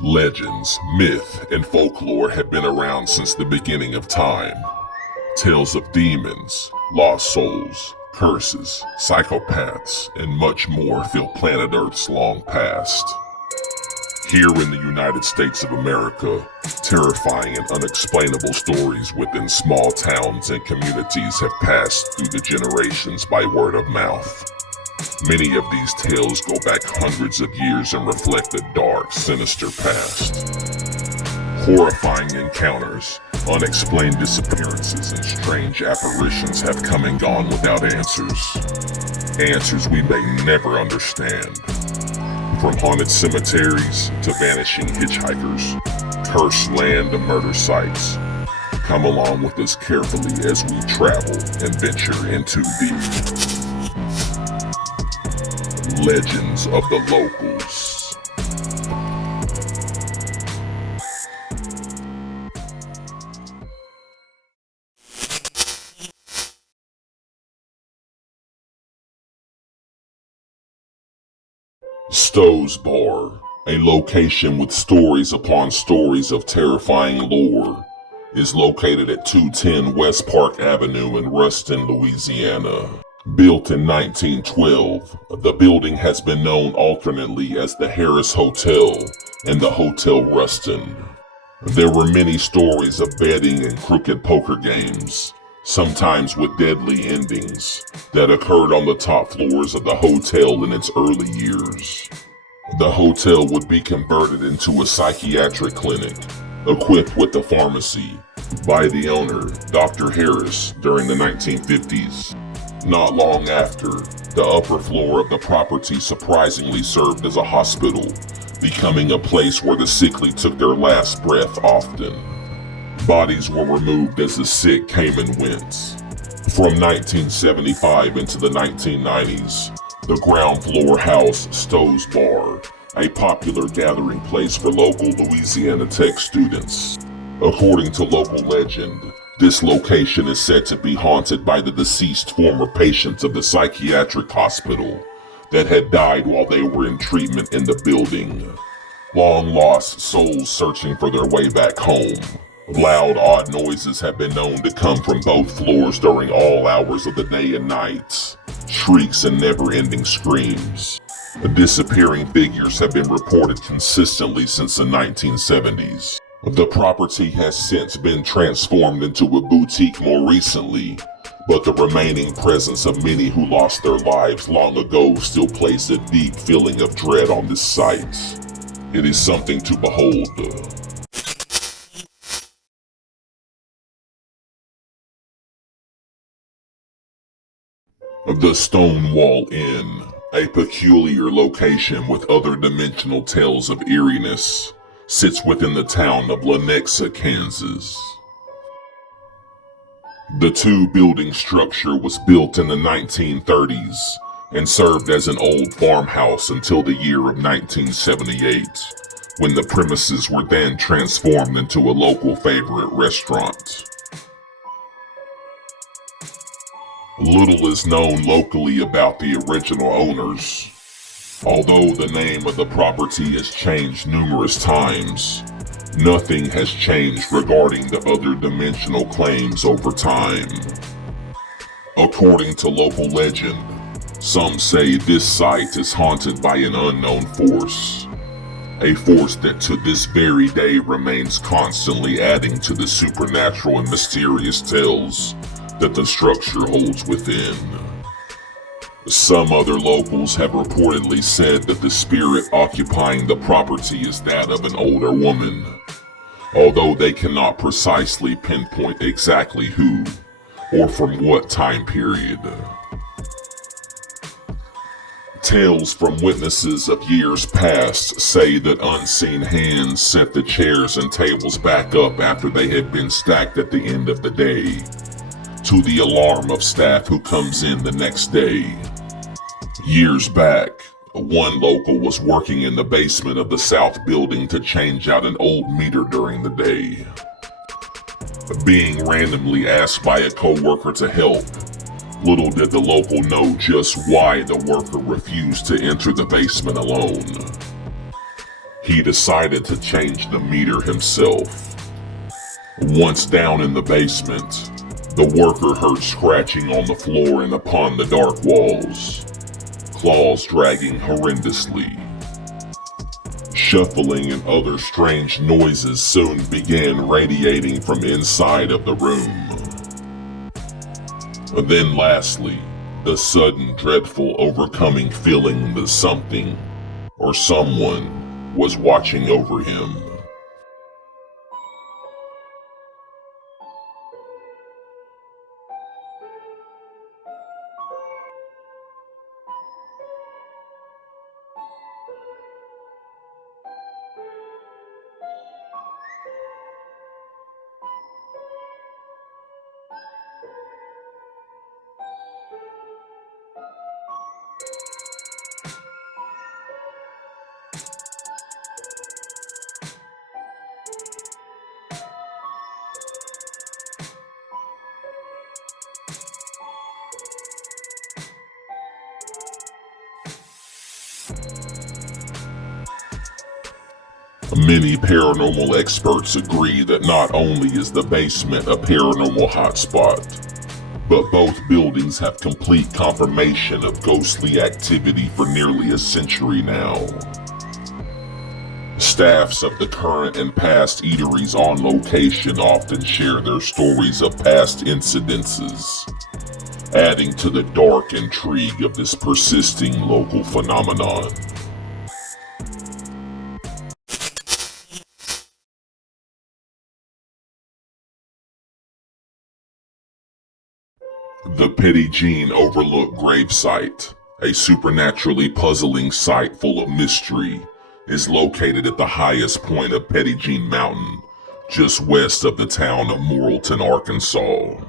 Legends, myth, and folklore have been around since the beginning of time. Tales of demons, lost souls, curses, psychopaths, and much more fill planet Earth's long past. Here in the United States of America, terrifying and unexplainable stories within small towns and communities have passed through the generations by word of mouth. Many of these tales go back hundreds of years and reflect a dark, sinister past. Horrifying encounters, unexplained disappearances, and strange apparitions have come and gone without answers. Answers we may never understand. From haunted cemeteries to vanishing hitchhikers, cursed land to murder sites. Come along with us carefully as we travel and venture into the legends of the locals. STOW'S Bar, a location with stories upon stories of terrifying lore, is located at 210 West Park Avenue in Ruston, Louisiana. Built in 1912, the building has been known alternately as the Harris Hotel and the Hotel Ruston. There were many stories of betting and crooked poker games, sometimes with deadly endings, that occurred on the top floors of the hotel in its early years. The hotel would be converted into a psychiatric clinic, equipped with a pharmacy, by the owner, Dr. Harris, during the 1950s. Not long after, the upper floor of the property surprisingly served as a hospital, becoming a place where the sickly took their last breath often. Bodies were removed as the sick came and went. From 1975 into the 1990s, the ground floor housed STOW'S Bar, a popular gathering place for local Louisiana Tech students. According to local legend, this location is said to be haunted by the deceased former patients of the psychiatric hospital that had died while they were in treatment in the building. Long lost souls searching for their way back home. Loud, odd noises have been known to come from both floors during all hours of the day and night. Shrieks and never-ending screams. Disappearing figures have been reported consistently since the 1970s. The property has since been transformed into a boutique more recently, but the remaining presence of many who lost their lives long ago still places a deep feeling of dread on this site. It is something to behold. The STONEWALL Inn, a peculiar location with other dimensional tales of eeriness, sits within the town of Lanexa, Kansas. The two-building structure was built in the 1930s and served as an old farmhouse until the year of 1978, when the premises were then transformed into a local favorite restaurant. Little is known locally about the original owners. Although the name of the property has changed numerous times, nothing has changed regarding the other dimensional claims over time. According to local legend, some say this site is haunted by an unknown force. A force that to this very day remains constantly adding to the supernatural and mysterious tales that the structure holds within. Some other locals have reportedly said that the spirit occupying the property is that of an older woman, although they cannot precisely pinpoint exactly who or from what time period. Tales from witnesses of years past say that unseen hands set the chairs and tables back up after they had been stacked at the end of the day, to the alarm of staff who comes in the next day. Years back, one local was working in the basement of the south building to change out an old meter during the day. Being randomly asked by a co-worker to help, little did the local know just why the worker refused to enter the basement alone. He decided to change the meter himself. Once down in the basement, the worker heard scratching on the floor and upon the dark walls, claws dragging horrendously. Shuffling and other strange noises soon began radiating from inside of the room. Then lastly, the sudden dreadful overcoming feeling that something or someone was watching over him. Many paranormal experts agree that not only is the basement a paranormal hotspot, but both buildings have complete confirmation of ghostly activity for nearly a century now. Staffs of the current and past eateries on location often share their stories of past incidences, adding to the dark intrigue of this persisting local phenomenon. The Petit Jean Overlook gravesite, a supernaturally puzzling site full of mystery, is located at the highest point of Petit Jean Mountain, just west of the town of Morrilton, Arkansas.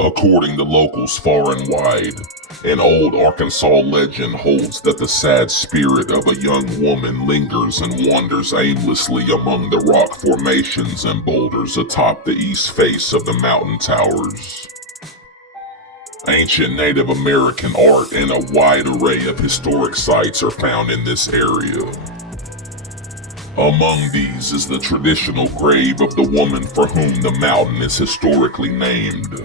According to locals far and wide, an old Arkansas legend holds that the sad spirit of a young woman lingers and wanders aimlessly among the rock formations and boulders atop the east face of the mountain towers. Ancient Native American art and a wide array of historic sites are found in this area. Among these is the traditional grave of the woman for whom the mountain is historically named.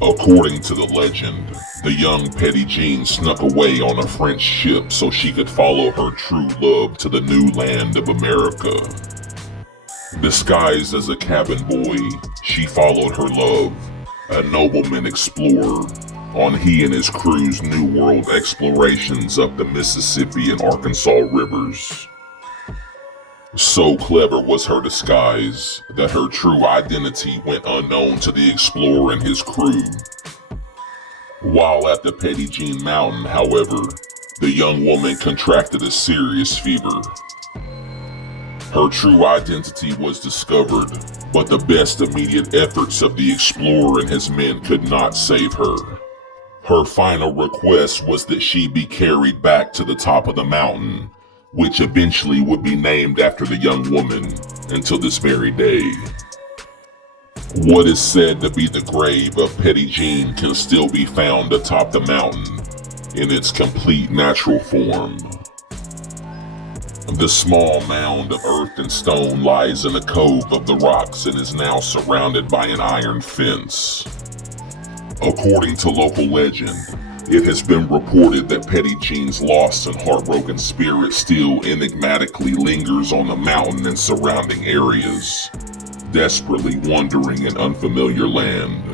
According to the legend, the young Petit Jean snuck away on a French ship so she could follow her true love to the new land of America. Disguised as a cabin boy, she followed her love, a nobleman explorer, on he and his crew's New World explorations up the Mississippi and Arkansas rivers. So clever was her disguise that her true identity went unknown to the explorer and his crew. While at the Petit Jean Mountain, however, the young woman contracted a serious fever. Her true identity was discovered, but the best immediate efforts of the explorer and his men could not save her. Her final request was that she be carried back to the top of the mountain, which eventually would be named after the young woman until this very day. What is said to be the grave of Petit Jean can still be found atop the mountain in its complete natural form. The small mound of earth and stone lies in a cove of the rocks and is now surrounded by an iron fence. According to local legend, it has been reported that Petit Jean's lost and heartbroken spirit still enigmatically lingers on the mountain and surrounding areas, desperately wandering in unfamiliar land.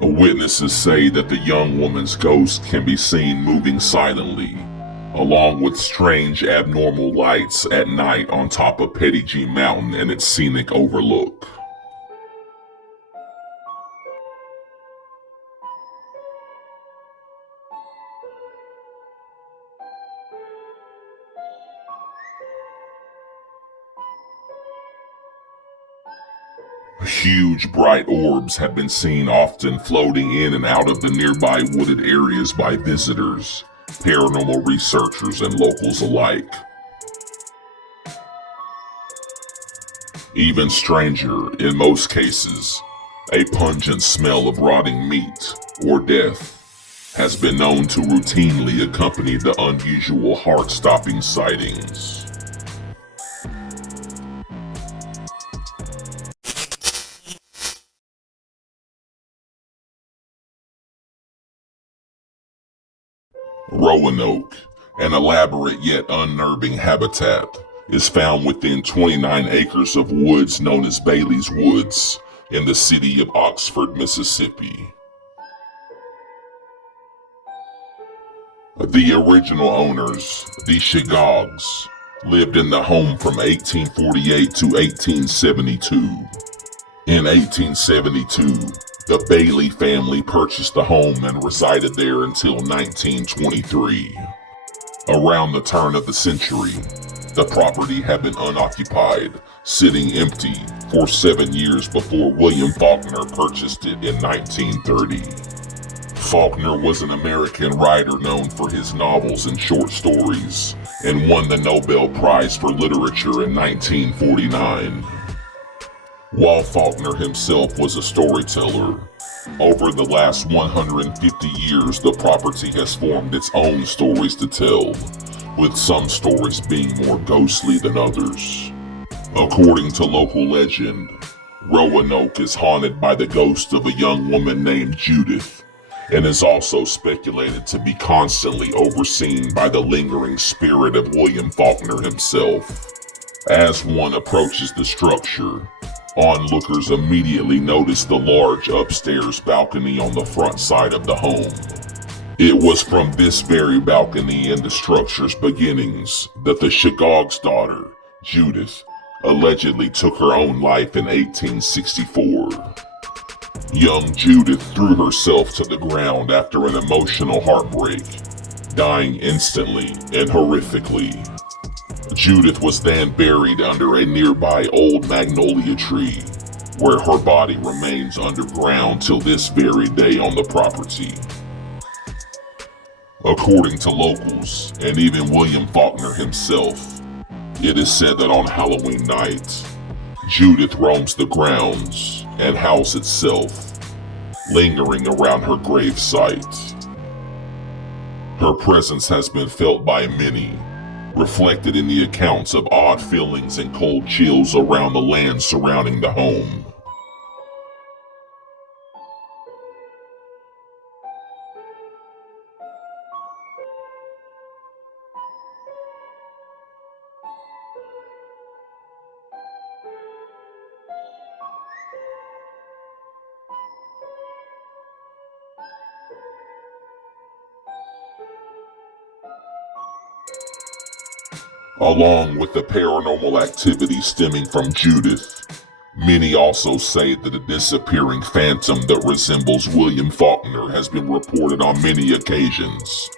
Witnesses say that the young woman's ghost can be seen moving silently, along with strange abnormal lights at night on top of Petit Jean Mountain and its scenic overlook. Huge bright orbs have been seen often floating in and out of the nearby wooded areas by visitors, paranormal researchers, and locals alike. Even stranger, in most cases, a pungent smell of rotting meat or death has been known to routinely accompany the unusual heart-stopping sightings. Roanoke, an elaborate yet unnerving habitat, is found within 29 acres of woods known as Bailey's Woods in the city of Oxford, Mississippi. The original owners, the Shigoggs, lived in the home from 1848 to 1872. In 1872, the Bailey family purchased the home and resided there until 1923. Around the turn of the century, the property had been unoccupied, sitting empty for 7 years before William Faulkner purchased it in 1930. Faulkner was an American writer known for his novels and short stories, and won the Nobel Prize for Literature in 1949. While Faulkner himself was a storyteller, over the last 150 years the property has formed its own stories to tell, with some stories being more ghostly than others. According to local legend, Roanoke is haunted by the ghost of a young woman named Judith, and is also speculated to be constantly overseen by the lingering spirit of William Faulkner himself. As one approaches the structure, onlookers immediately notice the large upstairs balcony on the front side of the home. It was from this very balcony and the structure's beginnings that the Shigoggs' daughter, Judith, allegedly took her own life in 1864. Young Judith threw herself to the ground after an emotional heartbreak, dying instantly and horrifically. Judith was then buried under a nearby old magnolia tree, where her body remains underground till this very day on the property. According to locals, and even William Faulkner himself, it is said that on Halloween night, Judith roams the grounds and house itself, lingering around her gravesite. Her presence has been felt by many, reflected in the accounts of odd feelings and cold chills around the land surrounding the home. Along with the paranormal activity stemming from Judith, many also say that a disappearing phantom that resembles William Faulkner has been reported on many occasions,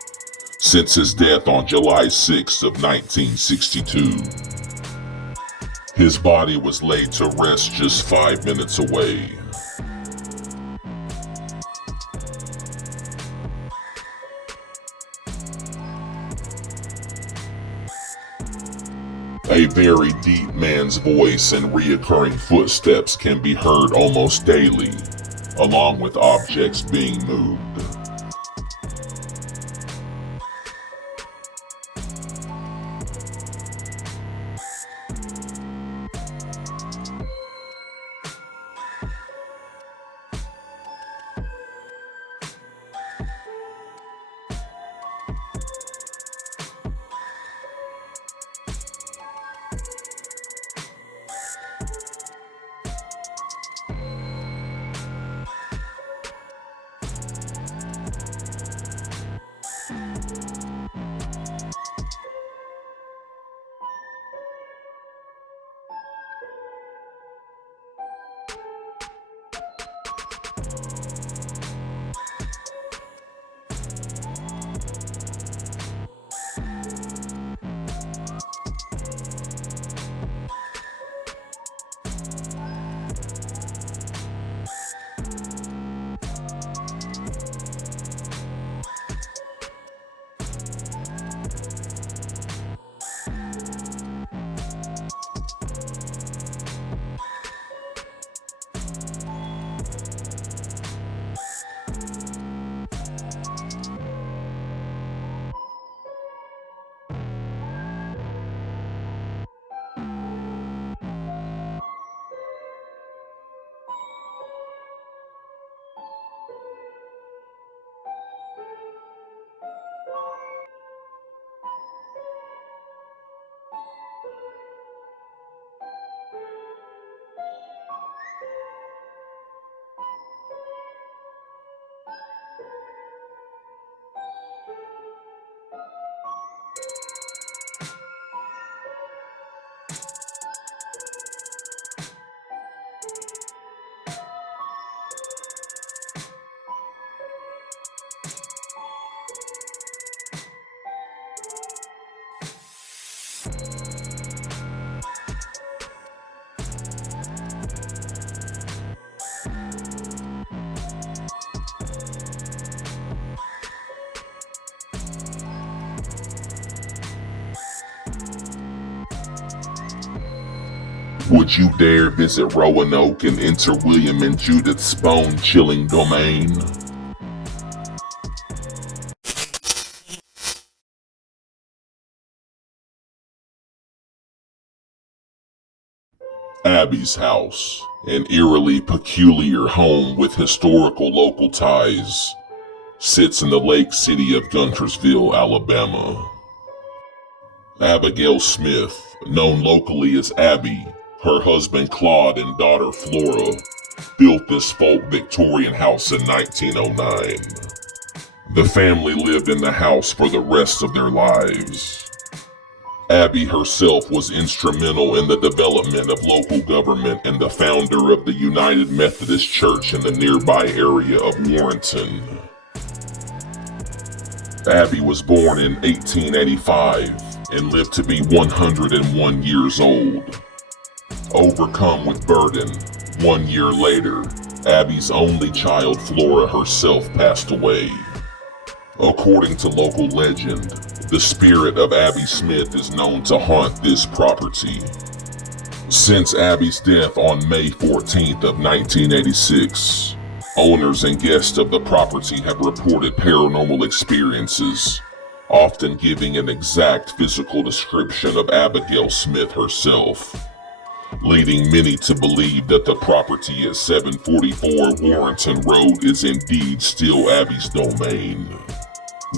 since his death on July 6th of 1962. His body was laid to rest just 5 minutes away. A very deep man's voice and reoccurring footsteps can be heard almost daily, along with objects being moved. Would you dare visit Roanoke and enter William and Judith's bone-chilling domain? Abbie's house, an eerily peculiar home with historical local ties, sits in the lake city of Guntersville, Alabama. Abigail Smith, known locally as Abby, her husband Claude and daughter Flora, built this folk Victorian house in 1909. The family lived in the house for the rest of their lives. Abby herself was instrumental in the development of local government and the founder of the United Methodist Church in the nearby area of Morrilton. Abby was born in 1885 and lived to be 101 years old. Overcome with burden, 1 year later, Abby's only child Flora herself passed away. According to local legend, the spirit of Abby Smith is known to haunt this property. Since Abby's death on May 14th of 1986, owners and guests of the property have reported paranormal experiences, often giving an exact physical description of Abigail Smith herself, leading many to believe that the property at 744 Warrenton Road is indeed still Abby's domain.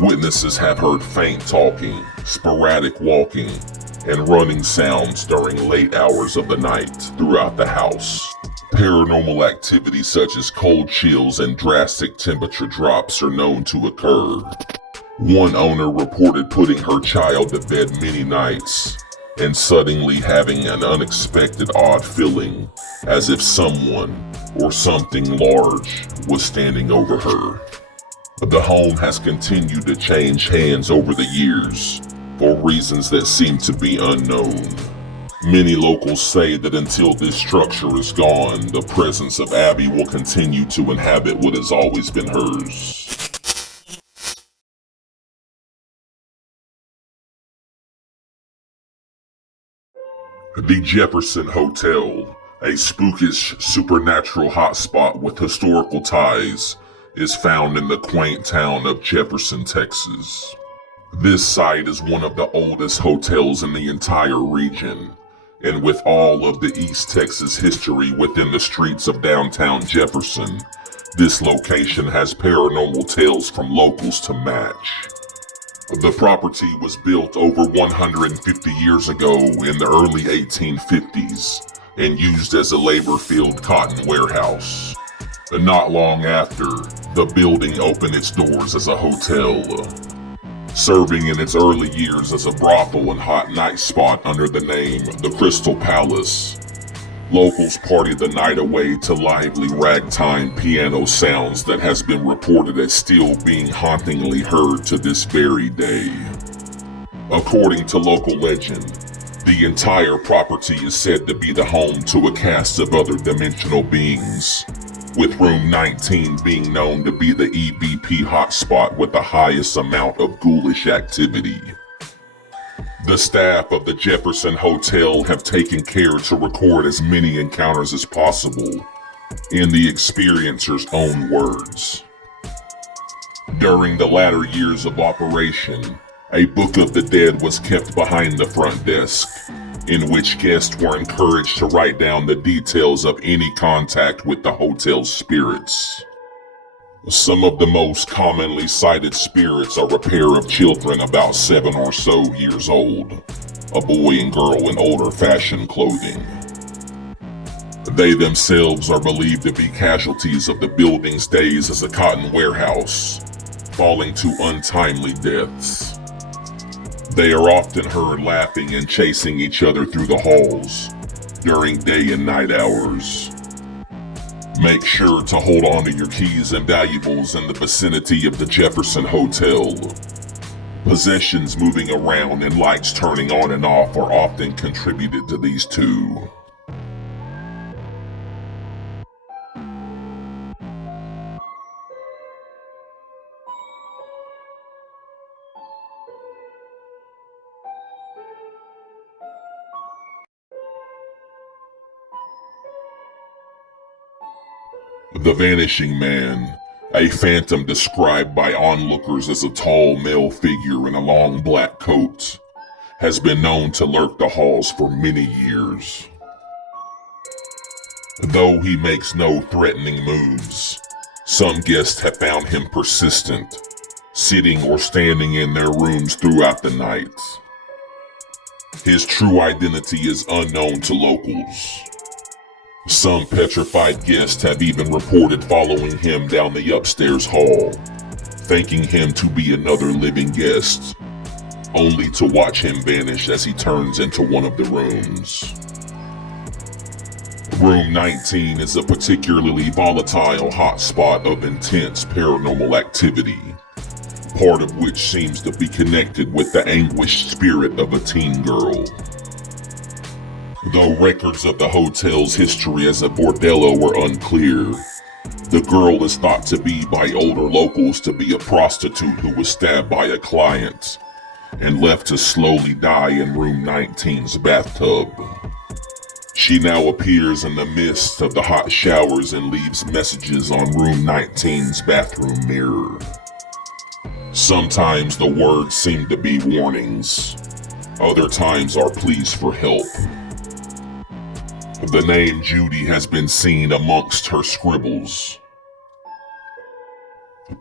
Witnesses have heard faint talking, sporadic walking, and running sounds during late hours of the night throughout the house. Paranormal activity such as cold chills and drastic temperature drops are known to occur. One owner reported putting her child to bed many nights and suddenly having an unexpected odd feeling as if someone or something large was standing over her. The home has continued to change hands over the years for reasons that seem to be unknown. Many locals say that until this structure is gone, the presence of Abby will continue to inhabit what has always been hers. The Jefferson Hotel, a spookish supernatural hotspot with historical ties, is found in the quaint town of Jefferson, Texas. This site is one of the oldest hotels in the entire region, and with all of the East Texas history within the streets of downtown Jefferson, this location has paranormal tales from locals to match. The property was built over 150 years ago in the early 1850s and used as a labor-filled cotton warehouse. Not long after, the building opened its doors as a hotel, serving in its early years as a brothel and hot night spot under the name the Crystal Palace. Locals partied the night away to lively ragtime piano sounds that has been reported as still being hauntingly heard to this very day. According to local legend, the entire property is said to be the home to a cast of other dimensional beings, with room 19 being known to be the EVP hotspot with the highest amount of ghoulish activity. The staff of the Jefferson Hotel have taken care to record as many encounters as possible, in the experiencer's own words. During the latter years of operation, a Book of the Dead was kept behind the front desk, in which guests were encouraged to write down the details of any contact with the hotel's spirits. Some of the most commonly cited spirits are a pair of children about 7 or so years old, a boy and girl in older fashioned clothing. They themselves are believed to be casualties of the building's days as a cotton warehouse, falling to untimely deaths. They are often heard laughing and chasing each other through the halls during day and night hours. Make sure to hold on to your keys and valuables in the vicinity of the Jefferson Hotel. Possessions moving around and lights turning on and off are often contributed to these too. The Vanishing Man, a phantom described by onlookers as a tall male figure in a long black coat, has been known to lurk the halls for many years. Though he makes no threatening moves, some guests have found him persistent, sitting or standing in their rooms throughout the night. His true identity is unknown to locals. Some petrified guests have even reported following him down the upstairs hall, thinking him to be another living guest, only to watch him vanish as he turns into one of the rooms. Room 19 is a particularly volatile hotspot of intense paranormal activity, part of which seems to be connected with the anguished spirit of a teen girl. Though records of the hotel's history as a bordello were unclear, the girl is thought to be by older locals to be a prostitute who was stabbed by a client and left to slowly die in room 19's bathtub. She now appears in the midst of the hot showers and leaves messages on room 19's bathroom mirror. Sometimes the words seem to be warnings, other times are pleas for help. The name Judy has been seen amongst her scribbles.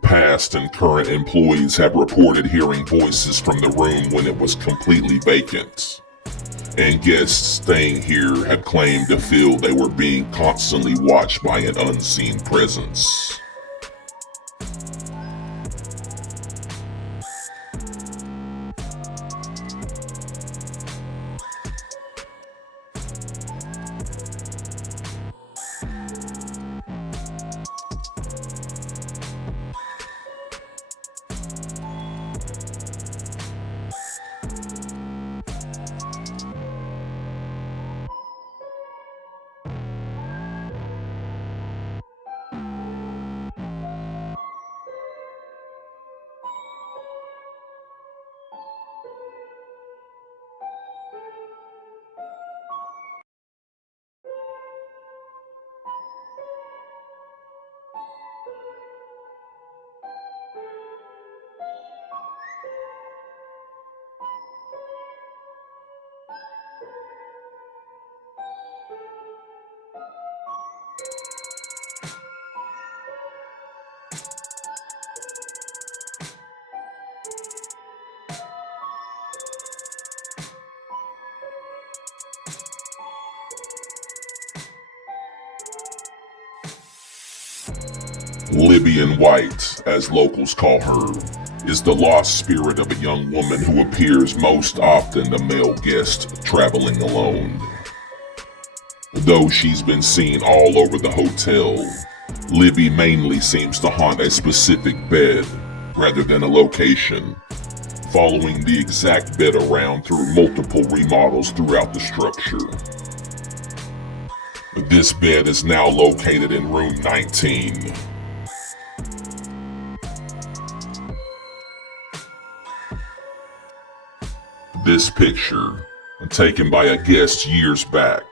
Past and current employees have reported hearing voices from the room when it was completely vacant, and guests staying here have claimed to feel they were being constantly watched by an unseen presence. Libyan White, as locals call her, is the lost spirit of a young woman who appears most often a male guest traveling alone. Though she's been seen all over the hotel, Libby mainly seems to haunt a specific bed rather than a location, following the exact bed around through multiple remodels throughout the structure. This bed is now located in room 19. This picture, taken by a guest years back,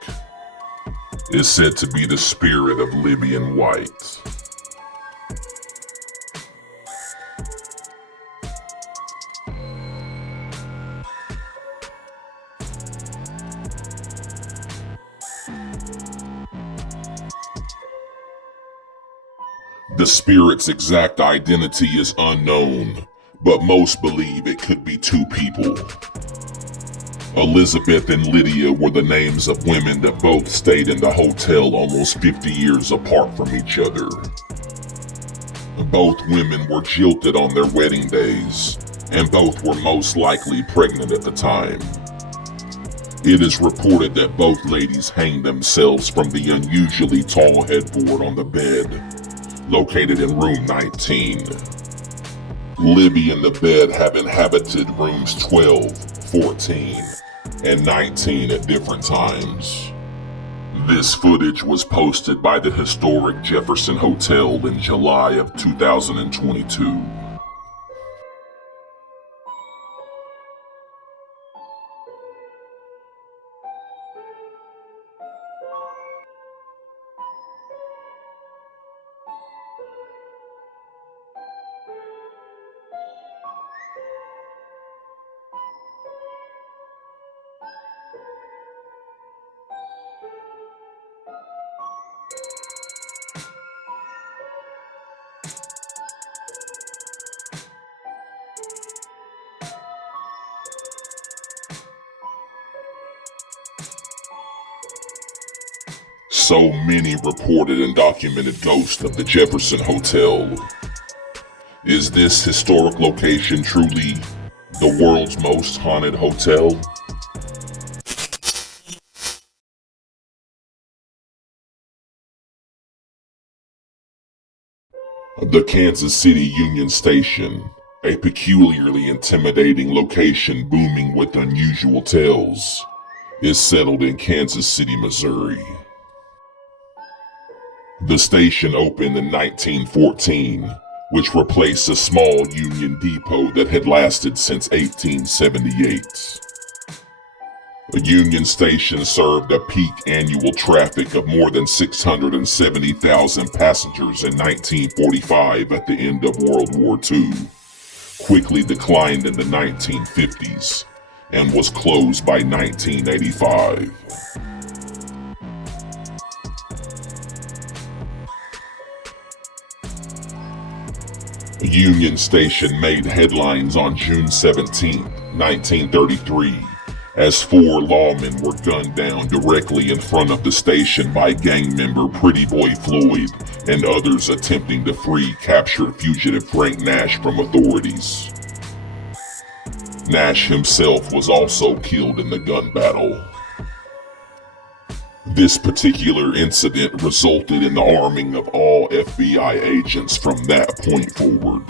is said to be the spirit of Libyan White. The spirit's exact identity is unknown, but most believe it could be two people. Elizabeth and Lydia were the names of women that both stayed in the hotel almost 50 years apart from each other. Both women were jilted on their wedding days, and both were most likely pregnant at the time. It is reported that both ladies hanged themselves from the unusually tall headboard on the bed, located in room 19. Libby and the bed have inhabited rooms 12, 14, and 19 at different times. This footage was posted by the historic Jefferson Hotel in July of 2022. So many reported and documented ghosts of the Jefferson Hotel. Is this historic location truly the world's most haunted hotel? The Kansas City Union Station, a peculiarly intimidating location booming with unusual tales, is settled in Kansas City, Missouri. The station opened in 1914, which replaced a small Union depot that had lasted since 1878. The Union Station served a peak annual traffic of more than 670,000 passengers in 1945 at the end of World War II, quickly declined in the 1950s, and was closed by 1985. Union Station made headlines on June 17, 1933, as 4 lawmen were gunned down directly in front of the station by gang member Pretty Boy Floyd and others attempting to free captured fugitive Frank Nash from authorities. Nash himself was also killed in the gun battle. This particular incident resulted in the arming of all FBI agents from that point forward.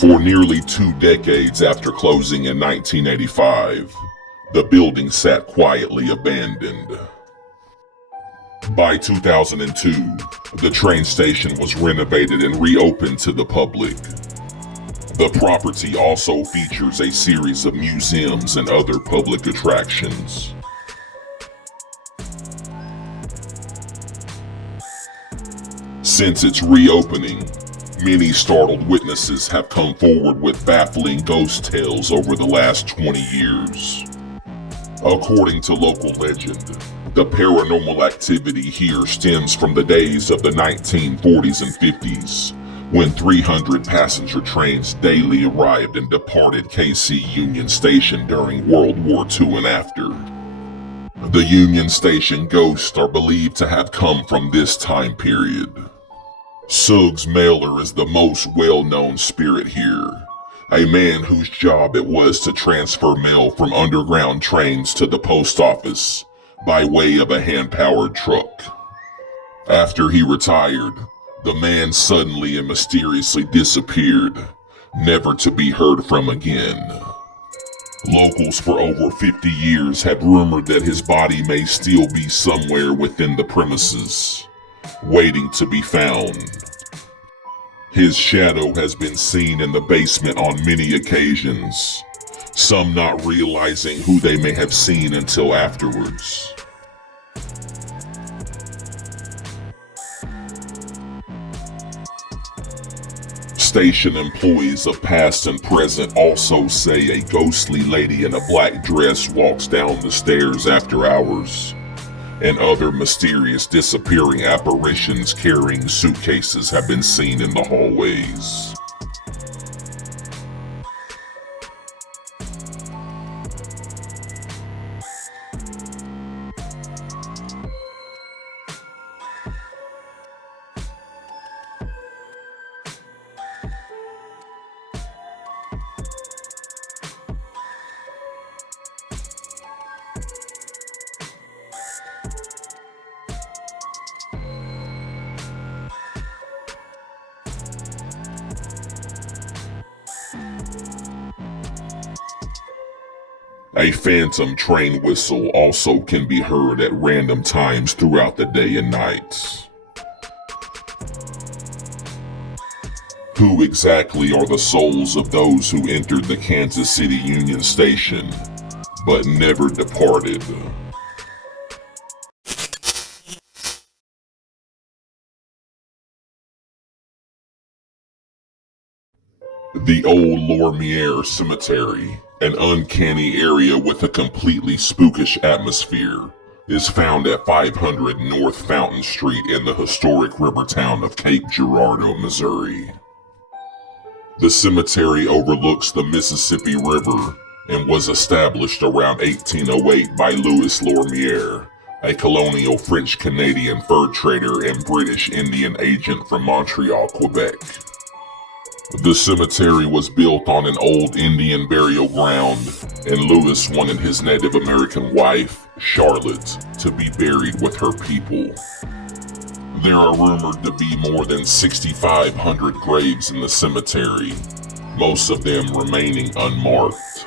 For nearly 2 decades after closing in 1985, the building sat quietly abandoned. By 2002, the train station was renovated and reopened to the public. The property also features a series of museums and other public attractions. Since its reopening, many startled witnesses have come forward with baffling ghost tales over the last 20 years. According to local legend, the paranormal activity here stems from the days of the 1940s and 50s, when 300 passenger trains daily arrived and departed KC Union Station during World War II and after. The Union Station ghosts are believed to have come from this time period. Suggs Mailer is the most well-known spirit here, a man whose job it was to transfer mail from underground trains to the post office by way of a hand-powered truck. After he retired, the man suddenly and mysteriously disappeared, never to be heard from again. Locals for over 50 years have rumored that his body may still be somewhere within the premises, waiting to be found. His shadow has been seen in the basement on many occasions, some not realizing who they may have seen until afterwards. Station employees of past and present also say a ghostly lady in a black dress walks down the stairs after hours, and other mysterious disappearing apparitions carrying suitcases have been seen in the hallways. A phantom train whistle also can be heard at random times throughout the day and night. Who exactly are the souls of those who entered the Kansas City Union Station, but never departed? The old LORIMIER Cemetery An uncanny area with a completely spookish atmosphere is found at 500 North Fountain Street in the historic river town of Cape Girardeau, Missouri. The cemetery overlooks the Mississippi River and was established around 1808 by Louis Lorimier, a colonial French-Canadian fur trader and British Indian agent from Montreal, Quebec. The cemetery was built on an old Indian burial ground, and Louis wanted his Native American wife, Charlotte, to be buried with her people. There are rumored to be more than 6,500 graves in the cemetery, most of them remaining unmarked.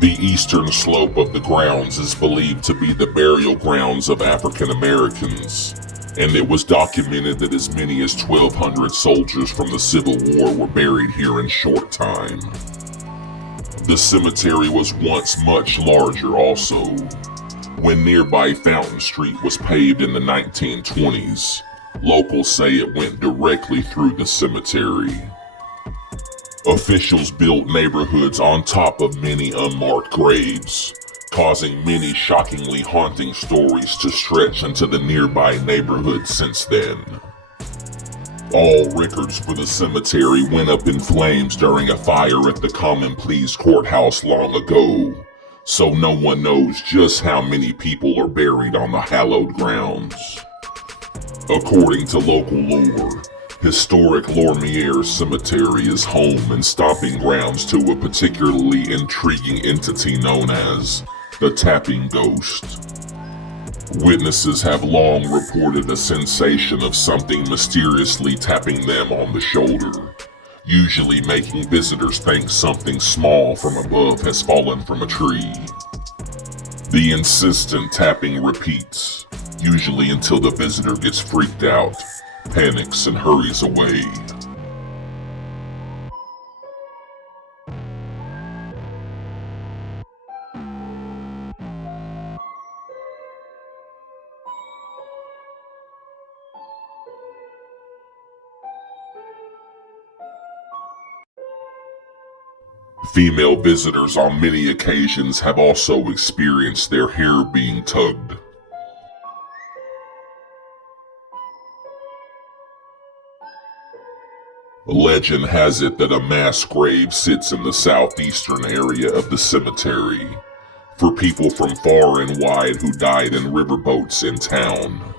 The eastern slope of the grounds is believed to be the burial grounds of African Americans, and it was documented that as many as 1,200 soldiers from the Civil War were buried here in short time. The cemetery was once much larger also. When nearby Fountain Street was paved in the 1920s, locals say it went directly through the cemetery. Officials built neighborhoods on top of many unmarked graves, causing many shockingly haunting stories to stretch into the nearby neighborhood since then. All records for the cemetery went up in flames during a fire at the Common Pleas courthouse long ago, so no one knows just how many people are buried on the hallowed grounds. According to local lore, historic Lorimier Cemetery is home and stomping grounds to a particularly intriguing entity known as the Tapping Ghost. Witnesses have long reported a sensation of something mysteriously tapping them on the shoulder, usually making visitors think something small from above has fallen from a tree. The insistent tapping repeats, usually until the visitor gets freaked out, panics, and hurries away. Female visitors on many occasions have also experienced their hair being tugged. Legend has it that a mass grave sits in the southeastern area of the cemetery for people from far and wide who died in riverboats in town.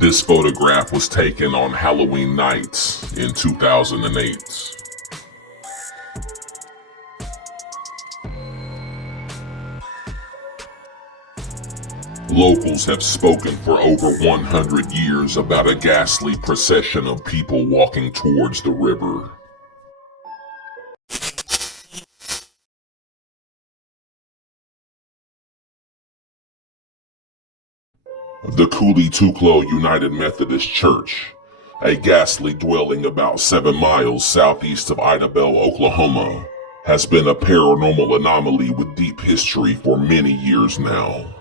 This photograph was taken on Halloween night in 2008. Locals have spoken for over 100 years about a ghastly procession of people walking towards the river. The KULLI TUKLO United Methodist Church, a ghastly dwelling about 7 miles southeast of Idabel, Oklahoma, has been a paranormal anomaly with deep history for many years now.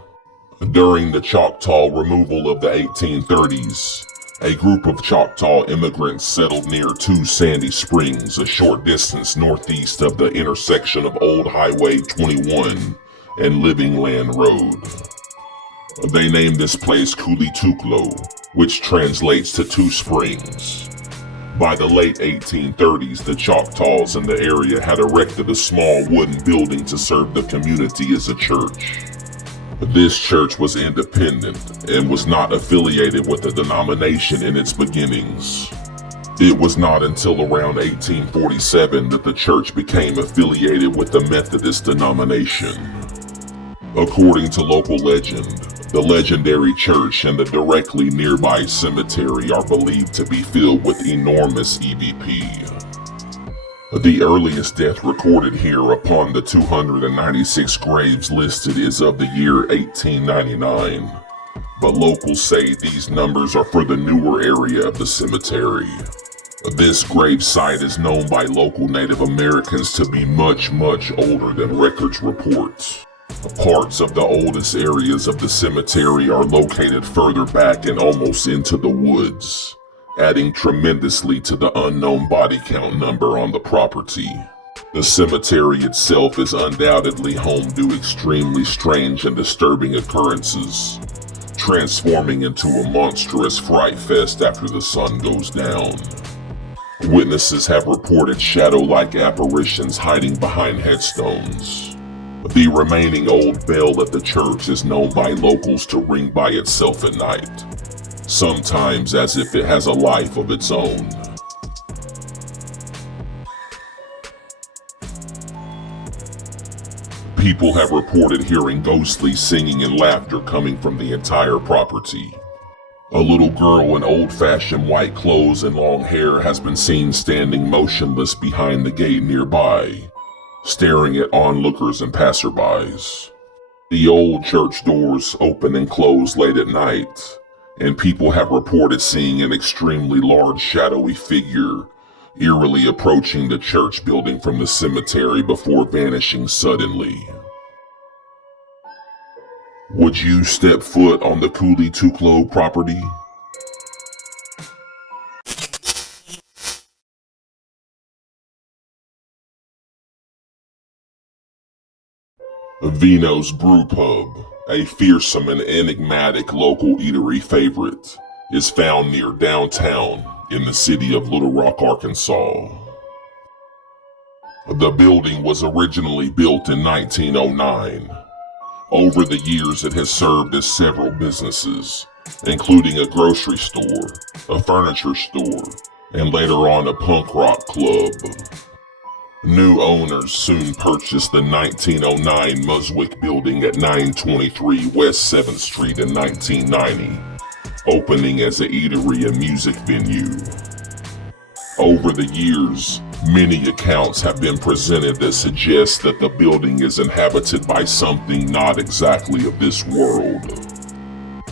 During the Choctaw removal of the 1830s, a group of Choctaw immigrants settled near Two Sandy Springs, a short distance northeast of the intersection of Old Highway 21 and Living Land Road. They named this place KULLI TUKLO, which translates to Two Springs. By the late 1830s, the Choctaws in the area had erected a small wooden building to serve the community as a church. This church was independent and was not affiliated with a denomination in its beginnings. It was not until around 1847 that the church became affiliated with the Methodist denomination. According to local legend, the legendary church and the directly nearby cemetery are believed to be filled with enormous EVP. The earliest death recorded here upon the 296 graves listed is of the year 1899, but locals say these numbers are for the newer area of the cemetery. This gravesite is known by local Native Americans to be much older than records report. Parts of the oldest areas of the cemetery are located further back and almost into the woods, adding tremendously to the unknown body count number on the property. The cemetery itself is undoubtedly home to extremely strange and disturbing occurrences, transforming into a monstrous fright fest after the sun goes down. Witnesses have reported shadow-like apparitions hiding behind headstones. The remaining old bell at the church is known by locals to ring by itself at night, sometimes as if it has a life of its own. People have reported hearing ghostly singing and laughter coming from the entire property. A little girl in old-fashioned white clothes and long hair has been seen standing motionless behind the gate nearby, staring at onlookers and passerbys. The old church doors open and close late at night, and people have reported seeing an extremely large shadowy figure eerily approaching the church building from the cemetery before vanishing suddenly. Would you step foot on the KULLI TUKLO property? VINO'S Brew Pub, a fearsome and enigmatic local eatery favorite, is found near downtown in the city of Little Rock, Arkansas. The building was originally built in 1909. Over the years, it has served as several businesses, including a grocery store, a furniture store, and later on a punk rock club. New owners soon purchased the 1909 Muswick building at 923 West 7th Street in 1990, opening as an eatery and music venue. Over the years, many accounts have been presented that suggest that the building is inhabited by something not exactly of this world.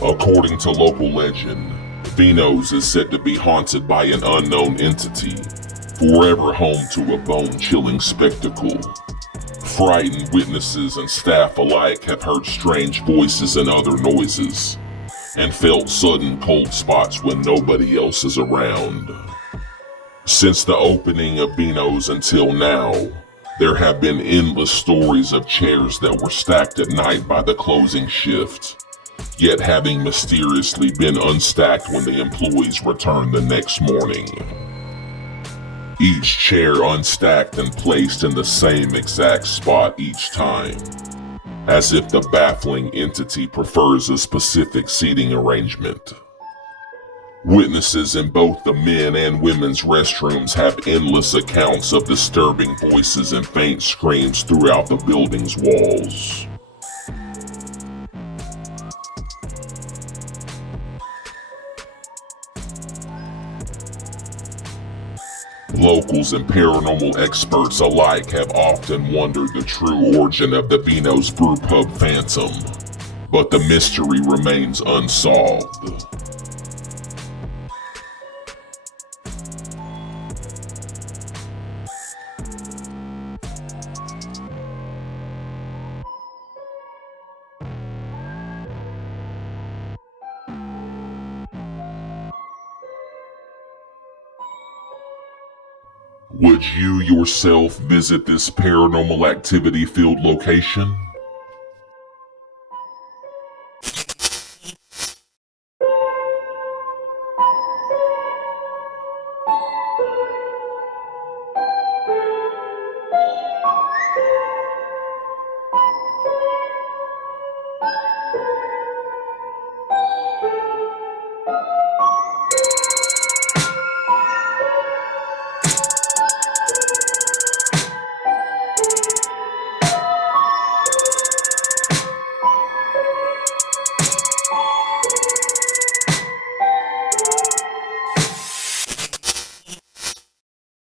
According to local legend, VINO'S is said to be haunted by an unknown entity, forever home to a bone-chilling spectacle. Frightened witnesses and staff alike have heard strange voices and other noises, and felt sudden cold spots when nobody else is around. Since the opening of VINO'S until now, there have been endless stories of chairs that were stacked at night by the closing shift, yet having mysteriously been unstacked when the employees returned the next morning. Each chair unstacked and placed in the same exact spot each time, as if the baffling entity prefers a specific seating arrangement. Witnesses in both the men and women's restrooms have endless accounts of disturbing voices and faint screams throughout the building's walls. Locals and paranormal experts alike have often wondered the true origin of the VINO'S Brewpub phantom, but the mystery remains unsolved. Would you yourself visit this paranormal activity-filled location?